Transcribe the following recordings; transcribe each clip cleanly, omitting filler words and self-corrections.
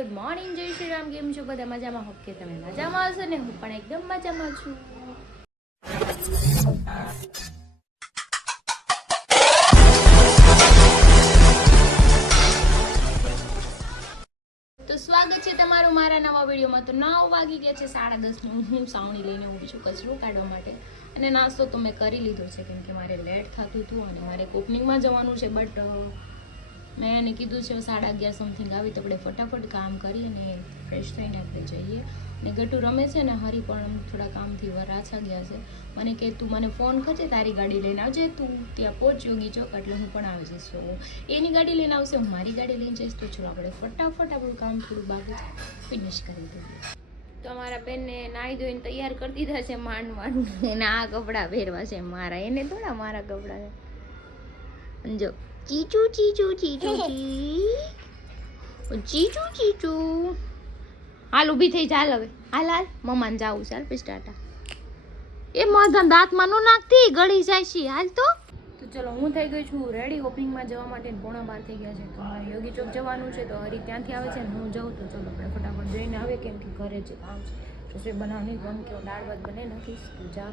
Good morning, જય શ્રી રામ. કેમ છો બધા? મજામાં? હોપ કે તમે મજામાં હશો ને? હું પણ એકદમ મજામાં છું. તો સ્વાગત છે તમારું મારા નવા વિડીયોમાં. તો 9 વાગી ગયા છે, 10:30 હું સાવણી લઈને ઊભી છું કચરો કાઢવા માટે. અને નાસ્તો તો મેં કરી લીધો છે કેમ કે મારે લેટ થતું હતું અને મારે ઓપનિંગમાં જવાનું છે. બટ મેં એને કીધું છે 11:30 સમથિંગ આવી તો આપણે ફટાફટ કામ કરી અને ફ્રેશ થઈને આપણે જઈએ. ને ગટુ રમે છે ને હરી પણ થોડા કામથી વરાછા ગયા છે. મને કે તું મને ફોન કરજે, તારી ગાડી લઈને આવજે, તું ત્યાં પહોંચ યોગી ચોક એટલે હું પણ આવી જઈશ. તો એની ગાડી લઈને આવશે, હું મારી ગાડી લઈને જઈશ. તો ચલો આપણે ફટાફટ આપણું કામ થોડું બાકી ફિનિશ કરી દઈએ. તો અમારા બેનને નાહી ધોઈને તૈયાર કરી દીધા છે માંડ એને આ કપડાં પહેરવા છે મારા, એને થોડા મારા કપડાં છે. જો ચીચુ ચીચુ ચીચુ ચીચુ ચીચુ હાલ ઊભી થઈ ચાલ હવે. હાલ હાલ મમ્માને જાવું છે. હાલ પછી ટાટા. એ મધન દાંતમાં નો નાખતી, ગળી જાય છે. હાલ તો ચલો હું થઈ ગઈ છું રેડી ઓપનિંગમાં જવા માટે. 11:15 થઈ ગયા છે તો મારે યોગી ચોક જવાનું છે. તો હરી ત્યાંથી આવે છે ને હું જાઉં. તો ચલો આપણે ફટાફટ જઈને આવે કેમ કે ઘરે જે કામ છે રસોઈ બનાવવાની બંધ કે દાળ ભાત બને નાખીશ. તું જા.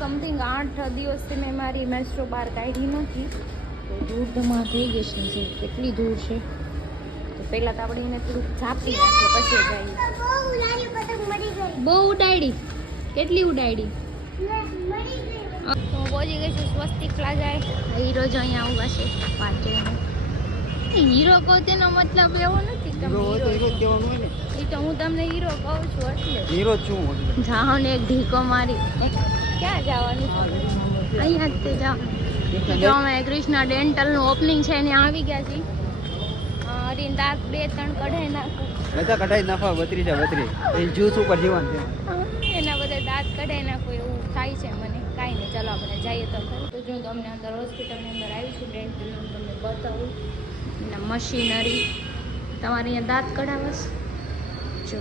સમથિંગ 8 દિવસથી મેં મારી મેસ્ટ્રો બહાર કાઢી નથી તો ધૂળ ધમા થઈ ગઈ છે. કેટલી ધૂળ છે તો પહેલાં તો આપણે એને થોડુંક ઝાપટી નાખીએ પછી જઈએ. બહુ ઉડાડી. કેટલી ઉડાડી? હું પહોંચી ગઈ છું સ્વસ્તિક પ્લાઝા. હીરો જો અહીંયા ઊભા છે પાછળ. હીરો કહો તેનો મતલબ એવો નથી કે એ તો હું તમને હીરો કહું છું એટલે હીરો છું. જાઓ ને એક ઢીકો મારી. ક્યાં જવાનું? અહીંયા જ તે જાઓ. જો અમે કૃષ્ણા ડેન્ટલનું ઓપનિંગ છે એને આવી ગયા છીએ. હરીને દાંત 2-3 કઢાઈ નાખું. બધા કઢાઈ નાખવા બતરી છે બતરી એ જ્યુસ ઉપર જીવન છે એના બધા દાંત કઢાઈ નાખું એવું થાય છે મને. કાંઈ નહીં, ચાલો આપણે જઈએ તો ખરું. તો જો તમને અંદર હોસ્પિટલની અંદર આવી છું ડેન્ટલનું તમને બતાવું. એના મશીનરી તમારે અહીંયા દાંત કઢાવશ. જો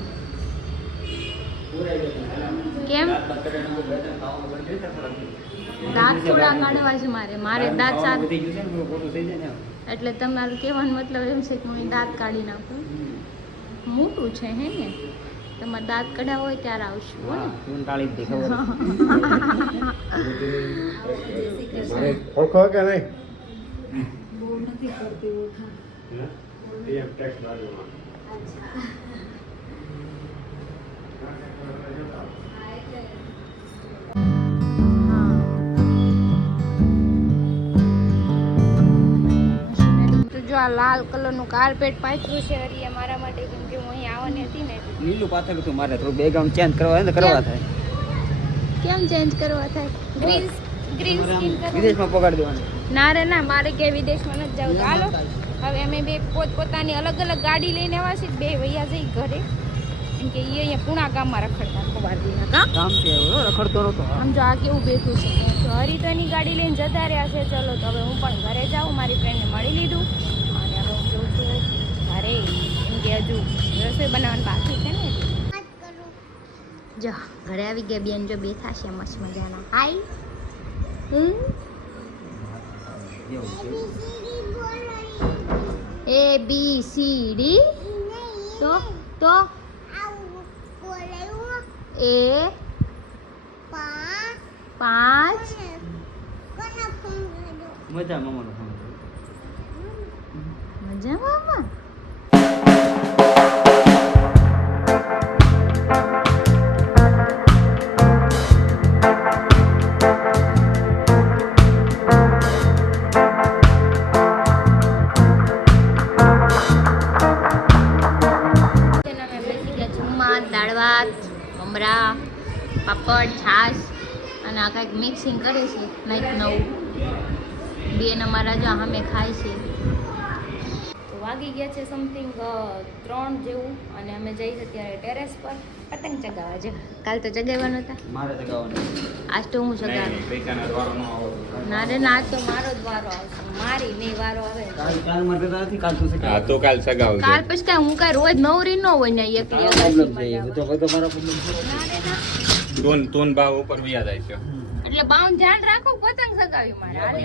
કેમ દાંત થોડા કાઢવા છે મારે દાંત સાત એટલે તમારું કહેવાનો મતલબ એમ છે કે હું દાંત કાઢી નાખું. મોટું છે હે ને? તમારે દાંત કઢાવ હોય ત્યારે આવશું હો ને. ઓળખો કે નહીં? જો આ લાલ કલરનું કાર્પેટ પાથર્યું છે હરી મારા માટે કેમ કે હું અહીં આવવાની હતી ને. લીલું પાથરેલું હતું મારે થોડું બેકગ્રાઉન્ડ ચેન્જ કરવા ને કરવા થાય. કેમ ચેન્જ કરવા થાય? ગ્રીન સ્કીન વિદેશમાં પગાર દેવાની. ના રે ના, મારે કે વિદેશમાં નથી જવું. હાલો હવે અમે બે પોતપોતાની અલગ અલગ ગાડી લઈને આવ્યા છીએ. બે વૈયા જઈ ઘરે કેમ કે એ અહીંયા પૂણા ગામમાં રખડતા ખોબારદીના કામ છે રખડતો નતો. આમ જો આ કેવું બેઠું છે. તો હરી તો એની ગાડી લઈને જતા રહ્યા છે. ચલો તો હવે હું પણ ઘરે જાઉં. મારી ફ્રેન્ડને મળી લીધું અને હવે હું જોઉં છું ઘરે એમ કે હજુ રસોઈ બનાવવાની બાકી છે ને. જો ઘરે આવી ગયા બેન. જો બેઠા છે મસ્ત મજાના. હાય ABCD તો A 5 મજા મામાનો ફોન. મજા મામા. દાળ ભાત, મમરા, પાપડ, છાશ અને આ કંઈક મિક્સિંગ કરે છે કંઈક નવું. બેન અમારા જો અમે ખાય છે. તો વાગી ગયા છે સમથિંગ 3 જેવું અને અમે જઈએ અત્યારે ટેરેસ પર પતંગ ચગાવવા. છે કાલ તો ચગાવવાનો હતા. મારે ચગાવવાનું. આજ તો હું ચગાવું. ના રે ના, આજ તો મારો જ વારો આવશે. મારી નહીં વારો આવે. કાલ માટે નથી, કાલ તું ચગાવ. હા તો કાલ ચગાવજો. કાલ પછી કાંઈ હું કાંઈ રોજ નવરી ન હોય ને એકલી પ્રોબ્લેમ છે એ તો મારો પ્રોબ્લેમ છે. ના રે ના. તોન ભાવ ઉપર વ્યા જાય છે. એટલે એટલે બાઉન ધ્યાન રાખો પતંગ સગાવી મારે હાલે.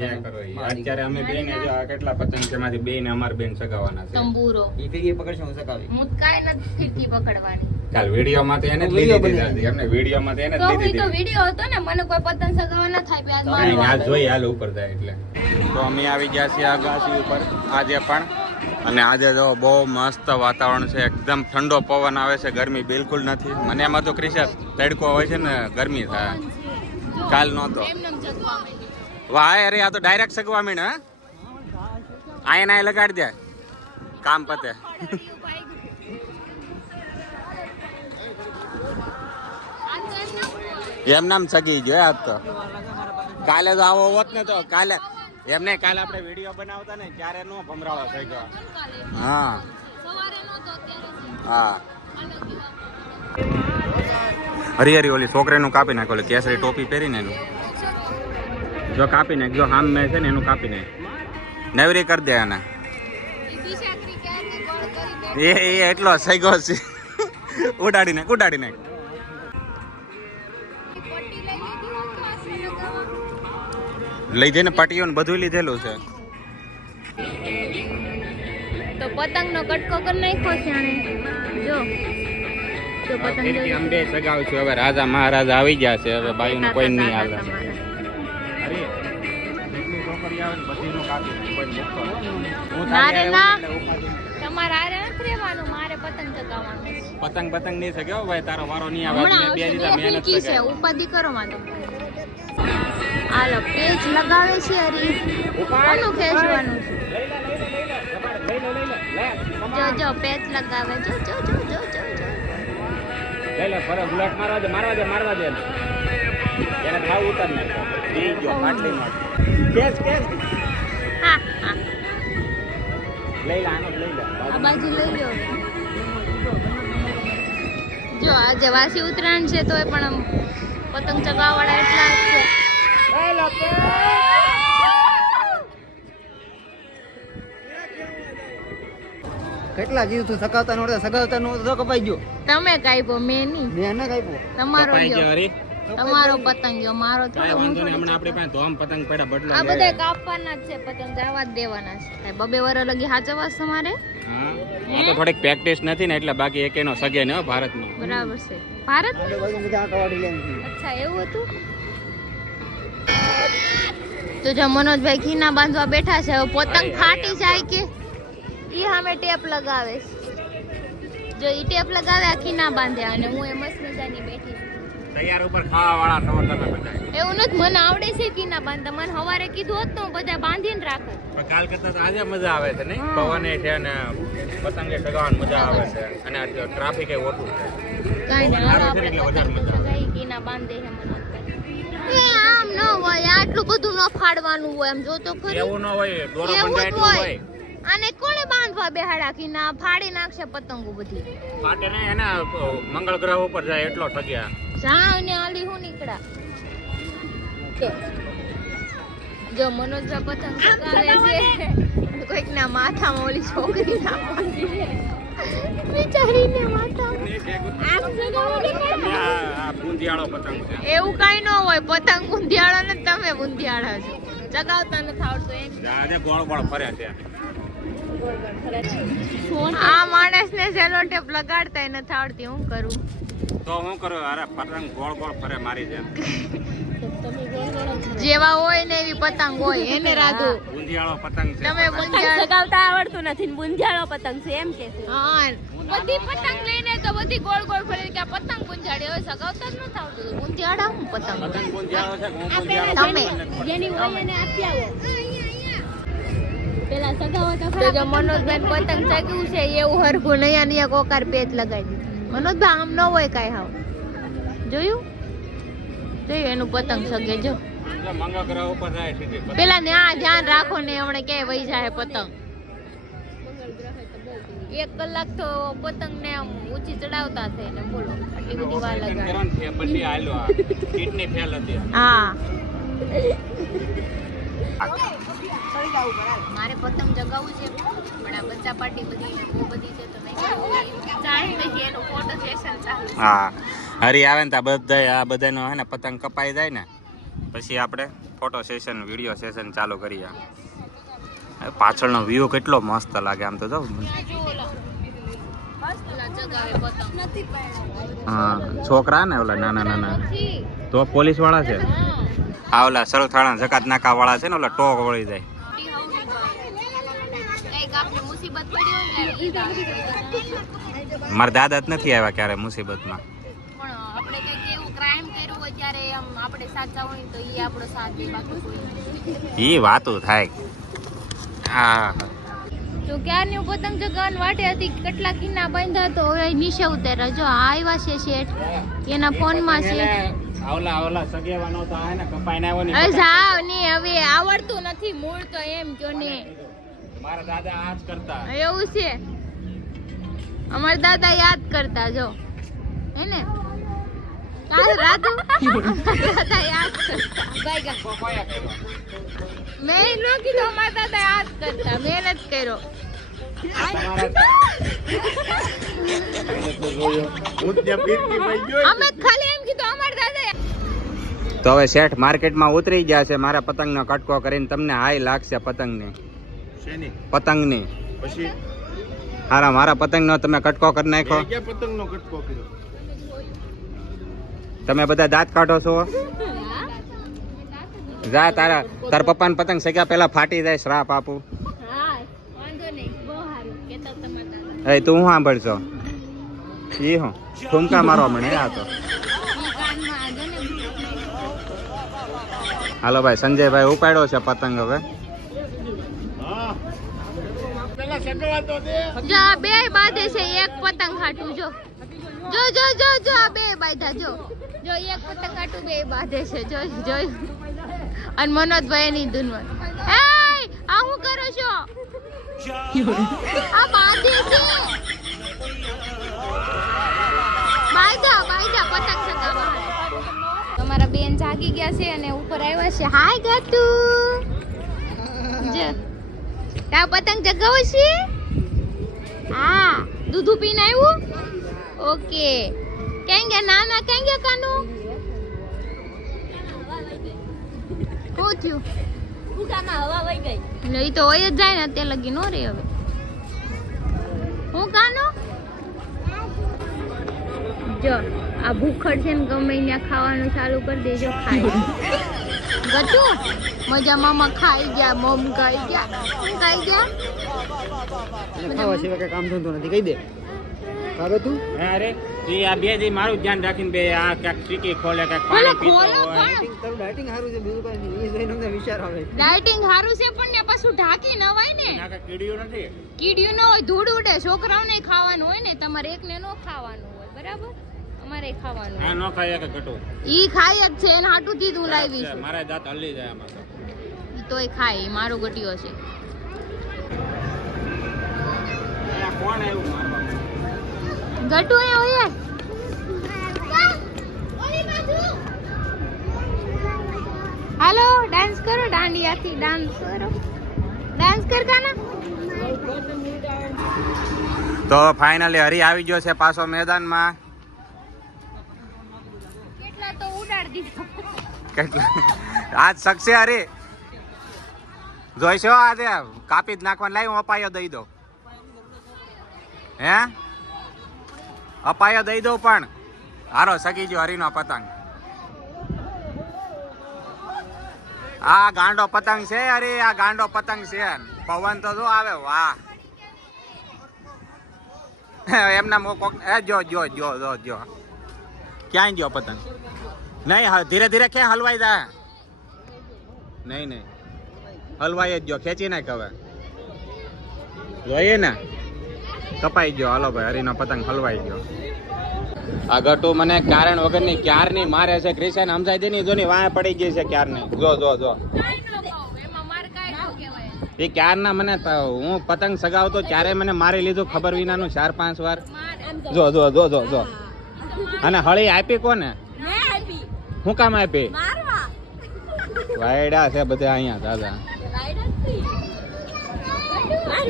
જ્યાં કરો ઈ. અત્યારે અમે બેને જો આ કેટલા પતંગ છે એમાંથી બેને અમાર બેન સગાવાના છે. તંબુરો ઈ ફિરકી પકડશે હું સકાવી. હું કાંઈ નથી ફિરકી પકડવાની. ચાલ વિડીયો માં તો એને જ લીધી દીધી એમને વિડીયો માં તો એને જ તો લીધી ઈ તો દીધી વિડીયો હતો ને મને કોઈ પતંગ સગાવા ના થાય બે આજ નહીં, મારવા આ દો. જોઈ હાલ ઉપર જાય એટલે તો અમે આવી ગયા છીએ આગાસી ઉપર આજે પણ અને આજે જો બહુ મસ્ત વાતાવરણ છે એકદમ ઠંડો પવન આવે છે ગરમી બિલકુલ નથી મને એમાં તો ક્રિશા તડકો હોય છે ને ગરમી થાય જો, કાલ નહોતો એમનેમ જગવા માંડી. વાહ અરે આ તો ડાયરેક્ટ સગવા મીણ હા આય નાય લગાડી દે કામ પતે પડ્યું પાઈ ગયું. આ તો એમના એમ નામ સગી ગયો આજ તો કાલે તો આવો હોત ને તો કાલે એમને કાલે આપણે વિડીયો બનાવતા ને ત્યારે નો ભમરાવા થઈ ગયો કાલે હા સવારે નહોતો અત્યારે છે. હા હાલો કેવા. હરી હરી ઓલી છોકરીનું કાપી નાખ ઓલી કેસરી ટોપી પહેરીને એનું જો કાપી નાખ જો હામ મેં છે ને એનું કાપી નાખ નવરી કરી દે એને ઈ દિશાકરી ક્યારની ગોળ કરી દે. એ એટલો સૈગો છે ઉડાડી નાખ પટ્ટી લઈ લીધી હોત તો આસરે લગાવવા. લઈ જઈને પાટીઓ ને બધું લીધેલું છે તો પતંગનો કટકો કરી નાખ્યો છે આણે જો તો પતંગ ફરીથી અમે બે સગાવશું હવે રાજા મહારાજા આવી ગયા છે હવે બાયુનું કોઈ નહીં હાલે અરે જેટલી છોકરી આવે ને બધીનું કાપી નાખ, કોઈ મૂકતો નથી. હું ના તારી રે હારે ના. હોઉં એટલે ઉપાધિ નથી. તમારે આરે નથી રહેવાનું મારે પતંગ ચગાવવાનું છે. પતંગ નહીં સગ્યો ભાઈ તારો વારો નહીં આવે હમણાં મેં બે આવશે દીધા બે મહેનત ફિરકી છે સગાવી. ઉપાધિ કરો માં તમે હાલો પેચ લગાવે છે હરી કોનું ખેંચવાનું છે જો જો પેચ લગાવે જો જો જો જો જો જો લઈ લે ફરે બુલેટ મારવા દે એને ખાવ ઉતાર નાખો ઈ જો પાટલી માં કેસ હા હા લઈ લે આનો લઈ લે આ બાજુ લઈ લો જો આજે વાસી ઉત્તરાયણ છે તોય પણ આમ પતંગ ચગાવવાળા એટલા જ છે કેટલા જીવ તું સકાવતા નહોતા સગાવતા નહોતો તો કપાઈ ગયો. તમે કાપ્યો મેં નહીં મેં ન કાપ્યો. તમારો કપાઈ ગયો ગયો હરી તમારો પતંગ ગયો મારો કાંઈ થોડો વાંધો નહીં હમણાં આપણી પાસે ધોમ પતંગ પડ્યા બદલો આ લે. બધા કાપવાના જ છે પતંગ જવા જ દેવાના છે કાંઈ બબે વર લગી હાચવાસ તમારે હા આ તો થોડીક પ્રેક્ટિસ નથી ને એટલે બાકી એકેનો સગે ને હો ભારતનો બરાબર છે ભારત આપણે બાજુ બધા આંકા વાળી લેવાની. અચ્છા એવું હતું તો જો મનોજભાઈ ખીના બાંધવા બેઠા છે હવે પતંગ ફાટી જાય કે ઈ સામે ટેપ લગાવે છે. જો ઈ ટેપ લગાવે આ ખીના બાંધે અને હું એમ જ મજાની બેઠી છું. તૈયાર ઉપર ખાવા વાળા છો તમે બધા એવું નથી મને આવડે છે ખીના બાંધતા મને સવારે કીધું હોત તો હું બધા બાંધીને રાખત પણ કાલ કરતા તો આજે મજા આવે છે નહીં પવને છે ને પતંગે સગાવાની મજા આવે છે અને ટ્રાફિક એ ઓછું છે કાંઈ નહીં હાલો આવે છે આપણે ને એટલે વધારે પતંગ મજા આવે. સગાઈ ખીના બાંધે છે મનોજભાઈ એ આમ ન હોય આટલું બધું ન ફાડવાનું હોય એમ જો તો ખરી એવું ન હોય દોરો એવું બંધાય જ એટલું હોય. હોય આને કોણે બાંધવા બેહાડા ખીના ફાડી નાખશે પતંગો બધી માટે નહીં એને મંગળ ગ્રહ ઉપર જાય એટલો સગ્યા જાવ ને આલી હું નીકળા જો મનોજભાઈ પતંગ ચગાવે છે કોઈક ના માથામાં ઓલી છોકરી ના બિચારીને માથામાં આમ ચગાવો ને આ બુંદિયાળો પતંગ છે એવું કઈ ન હોય પતંગ બુંદિયાળો ને તમે બુંદિયાળા છો ચગાવતા નથી આવડતું એમ આજે ગોળ ગોળ ફરે છે આ માણસને સેલો ટેપ લગાડતા નથી આવડતી હું કરું તો હું કરું અરે પતંગ ગોળ ગોળ ફરે મારી જેમ જેવા હોય ને એવી પતંગ હોય એને રાધુ બુંદિયાળો પતંગ છે તમે બુંદિયાળો સગાવતા આવડતું નથી ને બુંજાળો પતંગ છે એમ કે છે હા બધી પતંગ લઈને તો બધી ગોળ ગોળ ફરે કે આ પતંગ ગુંજાડી હવે સગાવતા જ નથી આવતું ગુંજાડા હું પતંગ પતંગ બુંદિયાળો છે હું બુંદિયાળો તમે. જેની હોય એને આપી આવો પેલા સગાવતા તો જો મનોજભાઈ પતંગ ચગ્યું છે એવું હરખું નયા નયા કોકાર પેચ લગાવી દીધું મનોજભાઈ આમ ન હોય કાંઈ હાવ જોયું એનું પતંગ સગે જો મંગળ ગ્રહ ઉપર જાય સીધી પતંગ. પેલા ને આ ધ્યાન રાખો ને હમણે ક્યાંય વહી જાય પતંગ 1 કલાક તો પતંગ ને આમ ઊંચી ચડાવતા થાય ને બોલો આટલી બધી વાર લગાડે કરવાનું છે, પછી હાલ્યો આ કિડની ફેલ હતી હા મારે પતંગ જગાવવું છે પણ આ બચ્ચા પાર્ટી બધી બહુ બધી છે તો મેં જાણી નથી એનું ફોટો સેશન ચાલુ છે. હા હરી આવે ને તો આ બધાનો હે ને પતંગ કપાઈ જાય ને પછી આપણે ફોટો સેશન વિડીયો સેશન ચાલુ કરીએ. હવે પાછળનો વ્યૂ કેટલો મસ્ત લાગે આમ તો જો. હા છોકરા ને ઓલા નાના નાના તો પોલીસ વાળા છે. આ ઓલા સરથાણા જકાત નાકા વાળા છે ને ઓલા ટોક વળી જાય. મારા દાદા જ નથી આવ્યા ક્યારે મુસીબતમાં. આપણે કઈક એવું ક્રાઇમ કર્યું હોય ત્યારે આમ આપણે સાચા હોય તો ઈ આપણો સાથ દે, બાકી કોઈ નહીં. ઈ વાતું થાય. હા તો ક્યારની હું પતંગ ચગાવવાની વાટે હતી, કેટલા કિન્ના બાંધ્યા તો હવે નીચે ઉતર્યા. જો આવ્યા છે શેઠ, એના ફોનમાં છે. ઓલા સગેવાનો તો આ ને કપાઈને આવ્યો ને. અરે જાવ ને, હવે આવડતું નથી મૂળ તો એમ કયો ને. મારા દાદા આ જ કરતા. એવું છે, અમારા દાદા યાદ કરતા જો હે ને. રાધુ દાદા યાદ કરતા. મેં ન કીધું, અમારા દાદા યાદ કરતા, મહેનત કર્યો. અમે ખાલી એમ કીધું અમારા દાદા. તો હવે શેઠ માર્કેટમાં ઉતરી ગયા છે મારા પતંગનો કટકો કરીને. તમને હાય લાગશે પતંગની. પતંગની પછી હારા મારા પતંગનો તમે કટકો કરી નાખો. ક્યાં પતંગનો કટકો કર્યો? તમે બધા દાંત કાઢો છો. જા તાર પપ્પાને પતંગ સગ્યા પેલા ફાટી જાય. શ્રાપ આપું. હા વાંધો નહીં, બહુ સારું કેતા તમારા દાદા. એ તું હું સાંભળશો ઈ હું ઠુમકા મારવા મને આ તો. હાલો ભાઈ સંજયભાઈ ઉપાડ્યો છે પતંગ. હવે જો આ બે બાંધે છે એક પતંગ હાટું. જો જો જો જો જો આ બે બાંધા. જો જો એક પતંગ હાટું બે બાંધે છે. જો જો અને મનોજભાઈ ની ધૂનમાં. એ આ હું કરો છો? આ બાંધે છે. બાંધા પતંગ ચગાવવા. તમારા બેન જાગી ગયા છે અને ઉપર આવ્યા છે. હાય ગાતુ. જો તા પતંગ ચગાવો છે. હા દૂધ પીને આવ્યું. ઓકે કેમ ગયા નાના? કેમ ગયા કાનું? શું થયું? ઉકામાં હવા વહી ગઈ. નહીં તો હોય જ જાય ને, અત્યારે લગી નો રે. હવે હું કાનો જો આ ભૂખડ છે ને, ગમે ત્યાં ખાવાનું ચાલુ કરી દેજો. ખાય ગટુ મજા મામા ખાઈ ગયા, મમ ખાઈ ગયા. શું ખાઈ ગયા? ખાવા સિવાય કઈ કામ ધંધો નથી. કહી દે કાગળ તું. અરે ઈ આ બે દી મારું ધ્યાન રાખીને બે આ ક્યાંક ટીકી ખોલે ક્યાંક બોલો પાણી પીતો ખોલો હોય. પણ તારું ડાયટિંગ સારું છે, બીજું કઈ નહીં. એ જોઈને અમને વિચાર આવે. ડાયટિંગ સારું છે પણ ને પાછું ઢાંકી ન હોય ને. ના કાંઈ કીડીયું નથી. કીડિયું ન હોય, ધૂળ ઉડે. છોકરાઓને ખાવાનું હોય ને, તમારે એકને ન ખાવાનું હોય. બરાબર, અમારે ખાવાનું આ હોય. નો ખાય કે ઘટું. ઈ ખાય જ છે, એને હાટું દીધું લાવી છું. મારા દાંત હલી જાય આમાં તો. ઈ તોય ખાય. ઈ મારો ગટિયો છે. આ કોણ આવ્યું મારવા? ગટુ એ હોય. હાલો ડાન્સ કરો, દાંડિયાથી ડાન્સ કરો. ડાન્સ કર કાના. તો ફાઇનલી હરી આવી ગયો છે પાછો મેદાનમાં. કેટલા તો ઉડાડી દીધો. કેટલા આજ શકશે હરી? જોઈશો આજે કાપી જ નાખવાનું. લાવી હું અપાયો દઈ દઉં. હે અપાયો દઈ દઉં પણ હારો સગી ગયો હરીનો પતંગ. આ ગાંડો પતંગ છે. અરે આ ગાંડો પતંગ છે. પવન તો જો આવે. વાહ એમના જો જો જો જો જો ક્યાંય ગયો પતંગ? નહીં ધીરે ધીરે ક્યાં હલવાઈ જાય? નહીં નહીં હલવાઈ જ ગયો. ખેંચી નાખ હવે. જોઈએ ને કપાઈ ગયો. હાલો ભાઈ હરીનો પતંગ હલવાઈ ગયો. આ ગટુ મને કારણ વગરની ક્યારની મારે છે. ક્રિશન સમજાય દે ની જો ની વાય પડી ગઈ છે ક્યારની. જો જો જો એમાં માર કાંઈ ન કહેવાય. એ ક્યારના મને હું પતંગ સગાવતો ત્યારે મને મારી લીધું ખબર વિનાનું 4-5 વાર. જો જો જો જો જો અને હળી આપી કોને? હું કામ આપી? વાયડા છે બધા અહીંયા દાદા.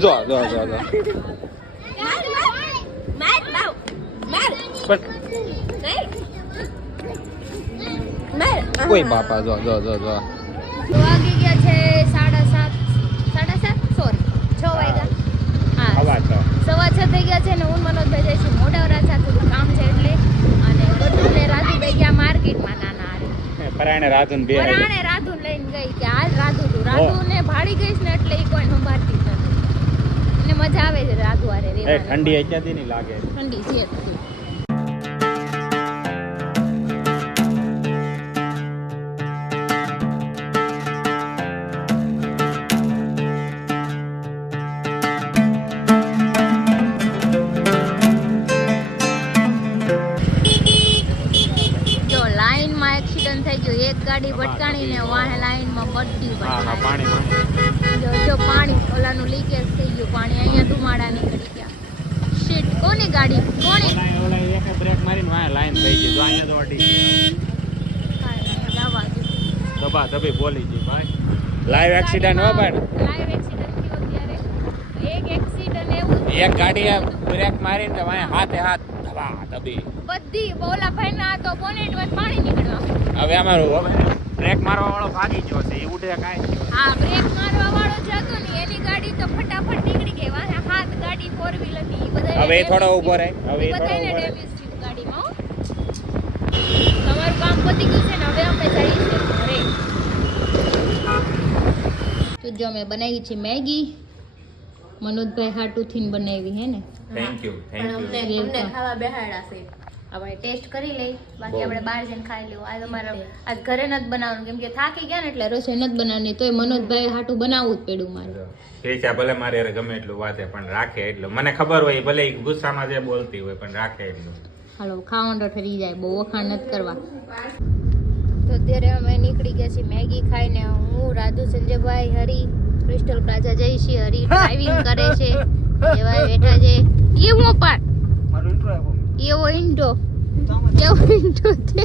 જો જો જો જો માર કોઈ બાપા જો જો જો જો તો વાગી ગયા છે 7:30 સોરી 6 વાગ્યા હા હવા તો 6:15 થઈ ગયા છે ને હું મનોજભાઈ જઈશું મોટા વરાછા થોડું કામ છે એટલે અને બધું ને રાધુભાઈ ગયા માર્કેટમાં નાના હારે પરાણે રાધુન બે પરાણે રાધુ લઈને ગઈ કે હાલ રાધુ ને ભાડી ગઈશ ને એટલે એ કોઈ સંભાળતી જ નથી એને મજા આવે છે રાધુ હારે એ રહેવાની. ઠંડી અત્યારથી નહીં લાગે ઠંડી છે જ. જો લાઈનમાં એક્સિડન્ટ થઈ ગયો એક ગાડી ભટકાણીને વાહે લાઈનમાં બધી હા હા ભટકાણી પાણી જો પાણી ઓલાનું લીકેજ થઈ ગયું પાણી અહીંયા ધુમાડા નીકળી ગયા શીટ કોની ગાડી કોની ઓલા એક બ્રેક મારીને વાય લાઈન થઈ ગઈ તો અહીંયા તો અડી જવા દો. દબા દબી બોલી ગઈ ભાઈ લાઈવ એક્સિડન્ટ હો પણ લાઈવ એક્સિડન્ટ થયો ત્યારે એક એક્સિડન્ટ એવું એક ગાડીએ બ્રેક મારીને તો વાય હાથે હાથ દબા દબી બધી ઓલા ભાઈ ના તો બોનેટમાં પાણી નીકળવા હવે અમારું હવે બ્રેક મારવા વાળો ભાગી ગયો છે એ ઉડે કાંઈ હા બ્રેક મારવા વાળો જતો ને એની ગાડી તો ફટાફટ નીકળી ગઈ વાહે હાથ ગાડી ફોર વ્હીલ હતી બધાય હવે એ થોડો ઊભો રહે હવે એ થોડો બધાયને ઊભો રહે ડેમેજ થયું ગાડીમાં હો. તમારું કામ પતી ગયું છે ને હવે અમે જઈએ છીએ ઘરે તો જો અમે બનાવી છે મેગી મનોજભાઈ હાટુથી બનાવી હે ને થેન્ક યુ અમને ખાવા બેહાડા છે આપણે ટેસ્ટ કરી લઈ બાકી આપણે બહાર જઈને ખાઈ લેવું આજ અમારે આજ ઘરે નથી બનાવવાનું કેમ કે થાકી ગયા ને એટલે રસોઈ નથી બનાવવાની તોય મનોજભાઈ હાટું બનાવવું જ પડ્યું મારે ક્રિશા ભલે મારે હારે ગમે એટલું વાતે પણ રાખે એટલું મને ખબર હોય ભલે ઈ ગુસ્સામાં જે બોલતી હોય પણ રાખે એટલું હાલો ખાવાનો ઠરી જાય બહુ વખાણ નથી કરવા તો અત્યારે અમે નીકળી ગયા છીએ મેગી ખાઈને હું રાધુ સંજયભાઈ હરી ક્રિસ્ટલ પ્લાઝા જઈ છીએ હરી ડ્રાઇવિંગ કરે છે એવા બેઠા છે એ હું પણ મારો ઇન્ટ્રો આપ્યો એવો ઇન્ટો કેવો ઇન્ટો છે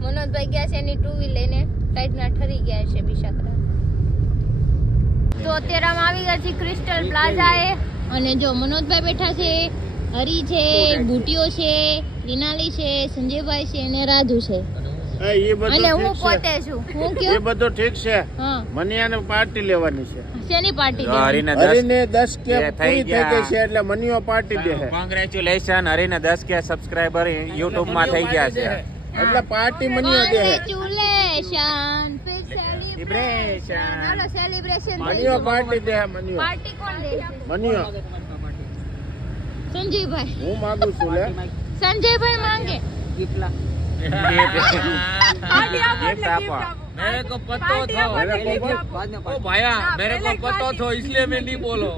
મનોજભાઈ ગયા છે એની ટુ વ્હીલ લઈને સાઈડના ઠરી ગયા છે બિશાકરા તો અત્યારે અમે આવી ગયા છીએ ક્રિસ્ટલ પ્લાઝાએ અને જો મનોજભાઈ બેઠા છે હરી છે બુટીઓ છે રીનાલી છે સંજયભાઈ છે અને રાધુ છે અને હું પોતે છું હું એ કયો બધું ઠીક છે હા મને આને પાર્ટી લેવાની છે શેની પાર્ટી હરીને હરીને 10 કે એ થઈ પૂરી થઈ ગયા. ગઈ છે એટલે મનીઓ પાર્ટી દે છે કોંગ્રેચ્યુલેશન હરીને 10 કે સબસ્ક્રાઇબર YouTube માં થઈ ગયા છે એટલે પાર્ટી મનીઓ દે છે કોંગ્રેચ્યુલેશન ફિર સેલિબ્રેશન ચાલો સેલિબ્રેશન મનીઓ પાર્ટી દે છે મનીઓ પાર્ટી કોણ દે મનીઓ સંજયભાઈ હું માંગુ છું લે સંજયભાઈ માંગે मेरे को पता था ओ भैया मेरे को पता था इसलिए मैं नहीं बोलो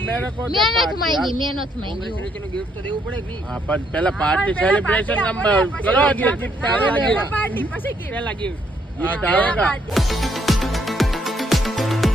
મેરે કો મેં નથી માંગી ગિફ્ટ તો દેવું પડે કે નહીં હા પણ પેલા પાર્ટી સેલિબ્રેશન કરો એટલે gift આવે ને એમાં. पहला गिफ्ट gift આવેગા